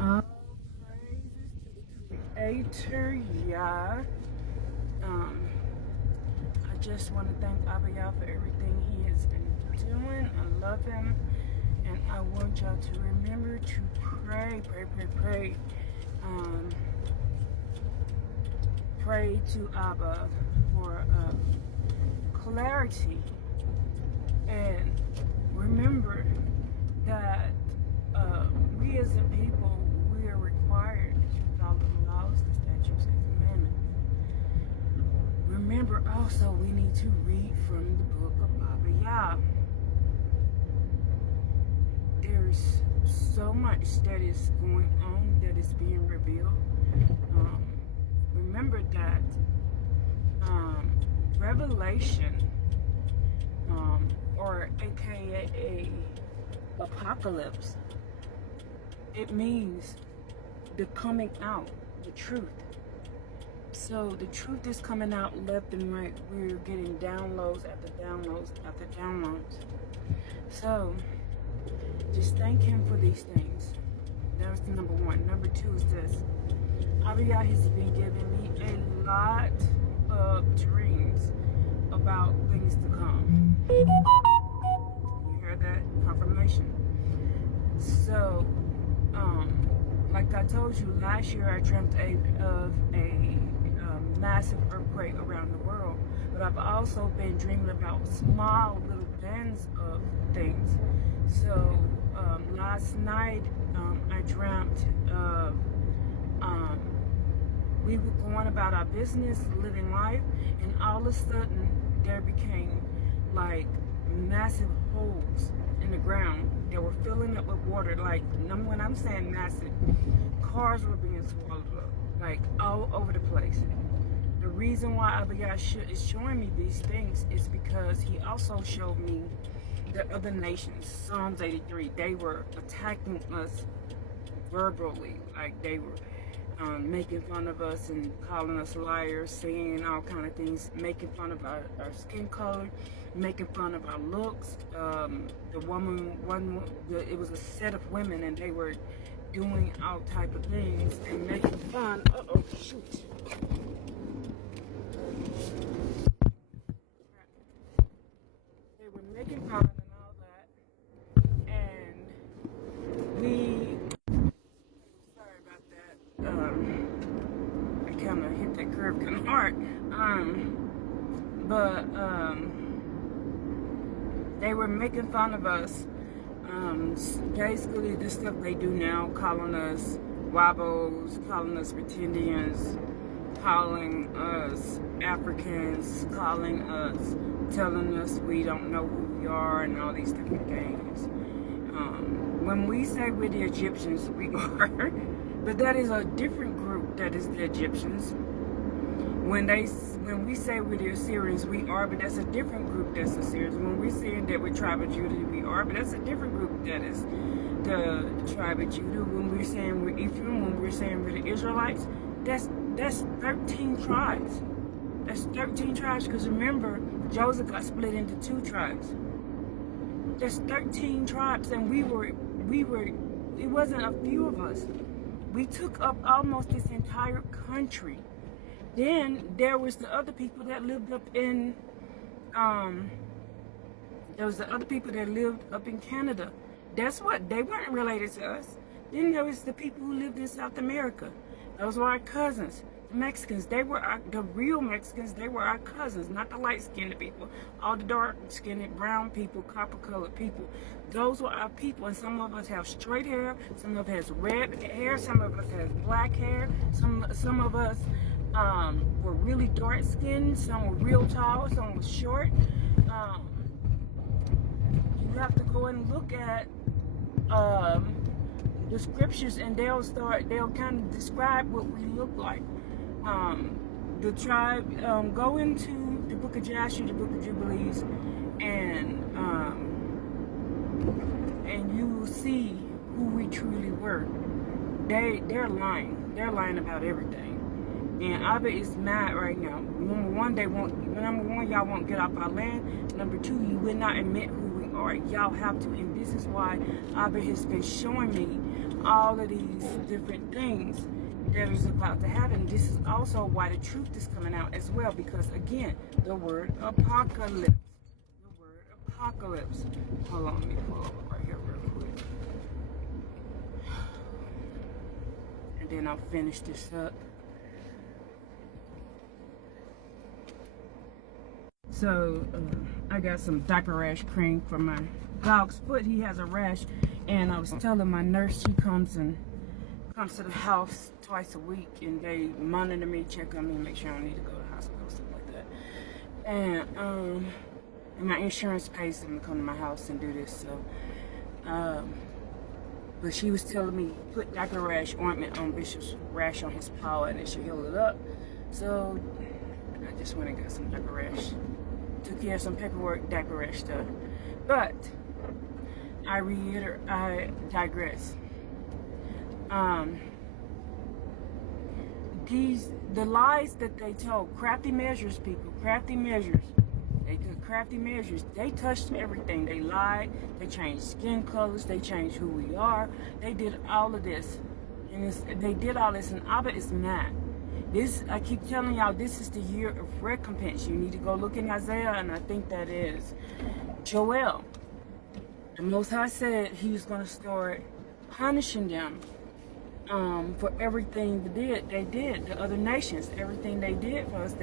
All praises to the Creator, Yah. I just want to thank Abba Yah for everything He has been doing. I love Him, and I want y'all to remember to pray. Pray to Abba for clarity, and remember that we as a people, we are required to follow the laws, the statutes, and commandments. Remember also, we need to read from the book of Abba Yah. There's so much that is going on that is being revealed. Remember that Revelation, or aka apocalypse, it means the coming out, the truth. So the truth is coming out left and right. We're getting downloads after downloads after downloads. So just thank Him for these things. That was the number one. Number two is this. Abba Yah has been giving me a lot of dreams about things to come. You hear that? Confirmation. So, like I told you, last year I dreamt of a massive earthquake around the world, but I've also been dreaming about small little bands of things. So last night I dreamt of we were going about our business, living life, and all of a sudden there became like massive holes in the ground that were filling up with water. Like, when I'm saying massive, cars were being swallowed up, like all over the place. The reason why Abba Yah is showing me these things is because He also showed me the other nations. Psalms 83, they were attacking us verbally, like they were making fun of us and calling us liars, saying all kind of things, making fun of our skin color, making fun of our looks. It was a set of women, and they were doing all type of things and making fun. Shoot. They were making fun and all that, and sorry about that. I kind of hit that curve kind of hard. They were making fun of us. Basically, the stuff they do now, calling us wabos, calling us pretendians, calling us Africans, telling us we don't know who we are, and all these different things. When we say we're the Egyptians, we are, but that is a different group that is the Egyptians. When we say we're the Assyrians, we are, but that's a different group that's Assyrians. When we're saying that we're tribe of Judah, we are, but that's a different group that is the tribe of Judah. When we're saying we're Ephraim, when we're saying we're the Israelites, that's 13 tribes. That's 13 tribes, because remember, Joseph got split into 2 tribes. There's 13 tribes, and it wasn't a few of us. We took up almost this entire country. Then there was the other people that lived up in Canada. That's what, they weren't related to us. Then there was the people who lived in South America. Those were our cousins. The Mexicans, the real Mexicans, they were our cousins, not the light-skinned people. All the dark-skinned, brown people, copper-colored people. Those were our people, and some of us have straight hair, some of us has red hair, some of us has black hair, some of us were really dark-skinned, some were real tall, some were short. You have to go and look at the scriptures, and they'll kind of describe what we look like. The tribe, go into the book of Joshua, the book of Jubilees, and you will see who we truly were. They're lying. They're lying about everything. And Abba is mad right now. Number one, y'all won't get off our land. Number two, you will not admit who we are. Y'all have to. And this is why Abba has been showing me all of these different things that is about to happen. This is also why the truth is coming out as well, because again, the word apocalypse. The word apocalypse. Hold on, let me pull over right here real quick. And then I'll finish this up. So I got some diaper rash cream for my dog's foot. He has a rash, and I was telling my nurse, she comes to the house twice a week, and they monitor me, check on me, make sure I don't need to go to the hospital, stuff like that. And my insurance pays them to come to my house and do this. So, but she was telling me put diaper rash ointment on Bishop's rash on his paw, and it should heal it up. So I just went and got some diaper rash. Took care of some paperwork, diaper rash stuff. But I digress. The lies that they told, crafty measures, people, crafty measures. They took crafty measures. They touched everything. They lied. They changed skin colors. They changed who we are. They did all of this, and they did all this. And Abba is mad. This, I keep telling y'all, this is the year of recompense. You need to go look in Isaiah, and I think that is Joel. The Most High said he was going to start punishing them for everything they did, the other nations, everything they did for us.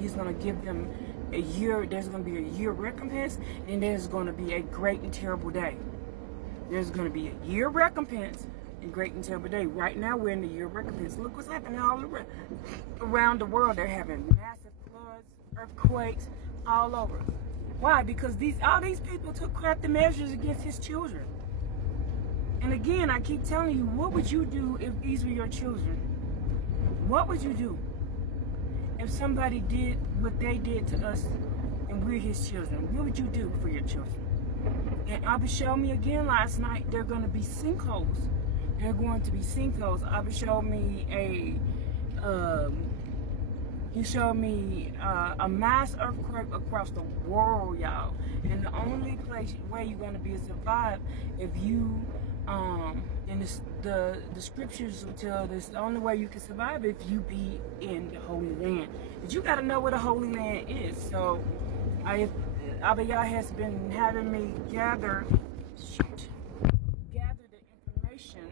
He's gonna give them a year. There's gonna be a year recompense, and there's gonna be a great and terrible day. There's gonna be a year recompense and great and terrible day. Right now we're in the year recompense. Look what's happening all around the world. They're having massive floods, earthquakes all over. Why? Because all these people took crafty measures against his children. And again, I keep telling you, what would you do if these were your children? What would you do if somebody did what they did to us and we're his children? What would you do for your children? And Abba showed me again last night, they're going to be sinkholes. They're going to be sinkholes. Abba showed me he showed me a mass earthquake across the world, y'all. And the only way you're going to be able to survive if you and the scriptures will tell this, the only way you can survive if you be in the Holy Land. But you got to know what the Holy Land is. So Abba Yah has been having me gather the information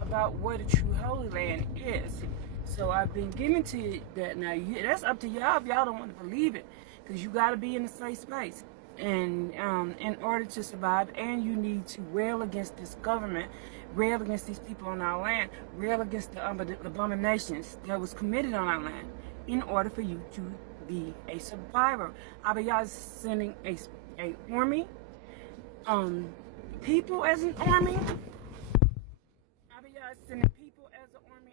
about what a true Holy Land is. So I've been giving to you that. Now that's up to y'all if y'all don't want to believe it, because you got to be in a safe space. And in order to survive, and you need to rail against this government, rail against these people on our land, rail against the abominations that was committed on our land, in order for you to be a survivor. Abba Yah is sending a army, people as an army. Abba Yah is sending people as an army,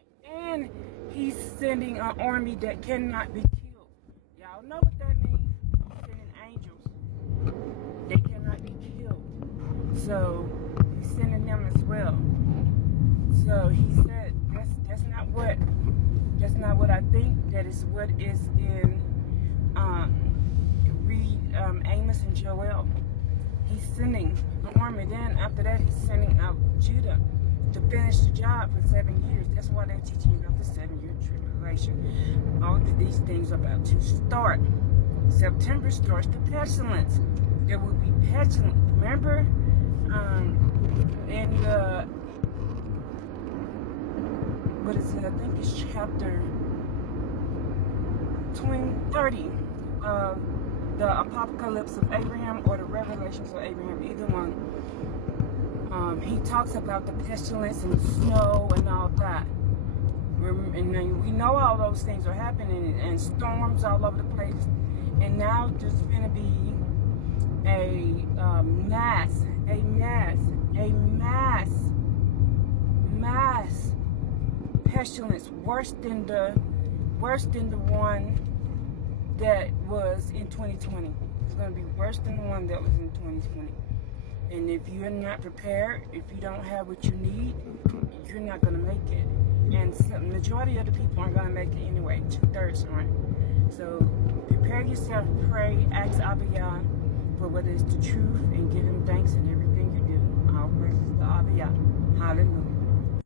and he's sending an army that cannot be killed. Y'all know what that means? He's sending angels. They cannot be killed. So he's sending them as well. So he said that's not what I think. That is what is in Amos and Joel. He's sending an army. Then after that, he's sending out Judah to finish the job for 7 years. That's why they're teaching about the 7-year tribulation. All of these things are about to start. September starts the pestilence. There will be pestilence. Remember, in what is it? I think it's chapter 30 of the Apocalypse of Abraham, or the Revelations of Abraham, either one. He talks about the pestilence and the snow and all that. And we know all those things are happening, and storms all over the place. And now there's going to be a mass pestilence, worse than the one that was in 2020. It's going to be worse than the one that was in 2020. And if you're not prepared, if you don't have what you need, you're not going to make it. And the majority of the people aren't going to make it anyway. 2/3 aren't. So prepare yourself, pray, ask Abba Yah for what is the truth and give him thanks in everything you do. All praises to Abba Yah. Hallelujah.